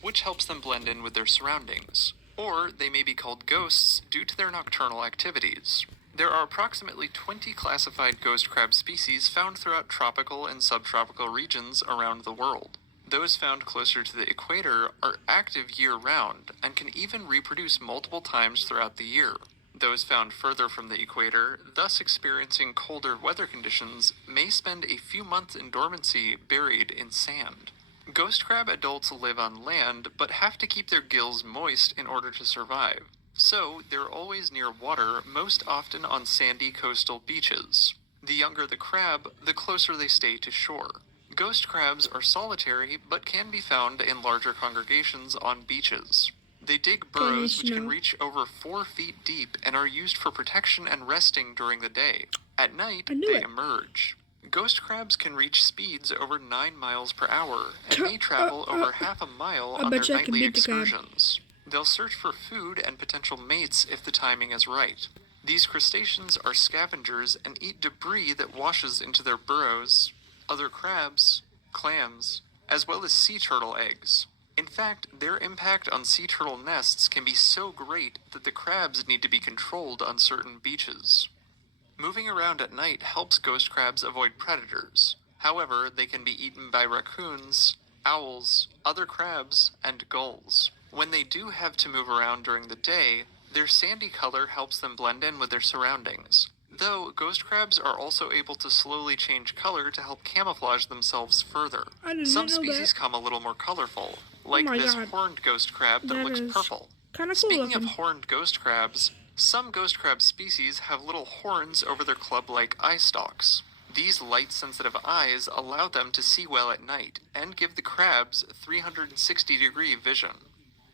which helps them blend in with their surroundings. Or they may be called ghosts due to their nocturnal activities. There are approximately 20 classified ghost crab species found throughout tropical and subtropical regions around the world. Those found closer to the equator are active year-round and can even reproduce multiple times throughout the year. Those found further from the equator, thus experiencing colder weather conditions, may spend a few months in dormancy buried in sand. Ghost crab adults live on land, but have to keep their gills moist in order to survive. So, they're always near water, most often on sandy coastal beaches. The younger the crab, the closer they stay to shore. Ghost crabs are solitary, but can be found in larger congregations on beaches. They dig burrows which can reach over 4 feet deep and are used for protection and resting during the day. At night, they emerge. Ghost crabs can reach speeds over 9 miles per hour and may travel over half a mile on their nightly excursions. They'll search for food and potential mates if the timing is right. These crustaceans are scavengers and eat debris that washes into their burrows, other crabs, clams, as well as sea turtle eggs. In fact, their impact on sea turtle nests can be so great that the crabs need to be controlled on certain beaches. Moving around at night helps ghost crabs avoid predators. However, they can be eaten by raccoons, owls, other crabs, and gulls. When they do have to move around during the day, their sandy color helps them blend in with their surroundings. Though, ghost crabs are also able to slowly change color to help camouflage themselves further. Some species come a little more colorful, like this horned ghost crab that looks purple. Speaking of horned ghost crabs, some ghost crab species have little horns over their club-like eye stalks. These light-sensitive eyes allow them to see well at night and give the crabs 360-degree vision.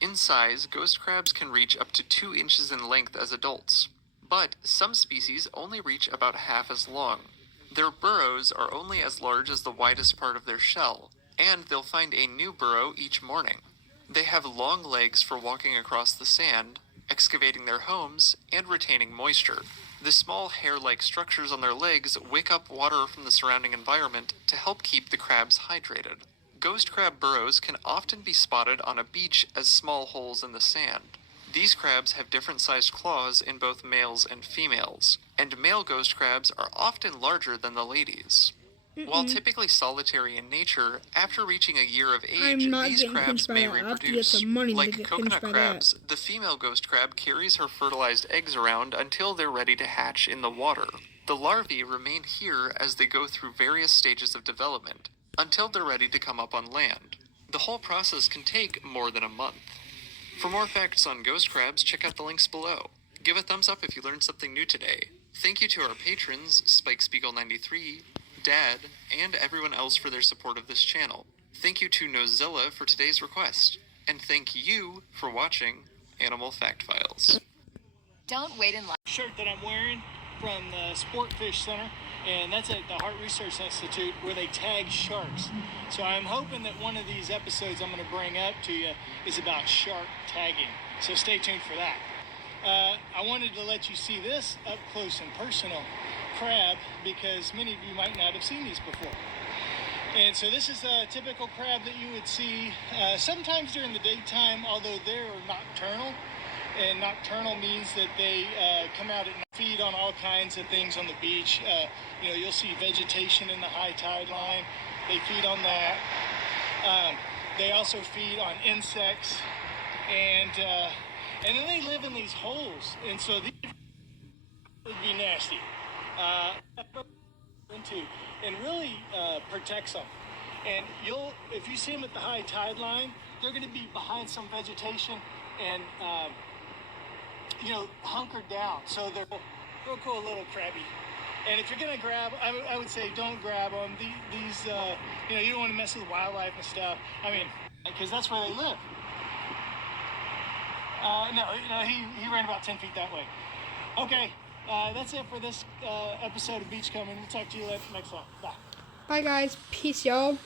In size, ghost crabs can reach up to 2 inches in length as adults. But some species only reach about half as long. Their burrows are only as large as the widest part of their shell, and they'll find a new burrow each morning. They have long legs for walking across the sand, excavating their homes, and retaining moisture. The small hair-like structures on their legs wick up water from the surrounding environment to help keep the crabs hydrated. Ghost crab burrows can often be spotted on a beach as small holes in the sand. These crabs have different sized claws in both males and females, and male ghost crabs are often larger than the ladies. While typically solitary in nature, after reaching a year of age, these crabs may reproduce. Like coconut crabs, the female ghost crab carries her fertilized eggs around until they're ready to hatch in the water. The larvae remain here as they go through various stages of development, until they're ready to come up on land. The whole process can take more than a month. For more facts on ghost crabs, check out the links below. Give a thumbs up if you learned something new today. Thank you to our patrons, Spike Spiegel 93, Dad, and everyone else for their support of this channel. Thank you to Nozilla for today's request. And thank you for watching Animal Fact Files. Don't wait in line. Shirt that I'm wearing from the Sportfish Center, and that's at the Hart Research Institute where they tag sharks. So I'm hoping that one of these episodes I'm going to bring up to you is about shark tagging. So stay tuned for that. I wanted to let you see this up close and personal crab because many of you might not have seen these before. And so this is a typical crab that you would see sometimes during the daytime, although they're nocturnal. And nocturnal means that they come out and feed on all kinds of things on the beach. You'll see vegetation in the high tide line. They feed on that. They also feed on insects, and then they live in these holes. And so these would be nasty. And really protects them. And if you see them at the high tide line, they're going to be behind some vegetation and hunkered down. So they're real cool little crabby. And if you're gonna grab, I would say don't grab them. These you don't want to mess with wildlife and stuff. I mean, because that's where they live. He ran about 10 feet that way. Okay, that's it for this episode of Beachcombing. We'll talk to you next time. Bye. Bye guys. Peace, y'all.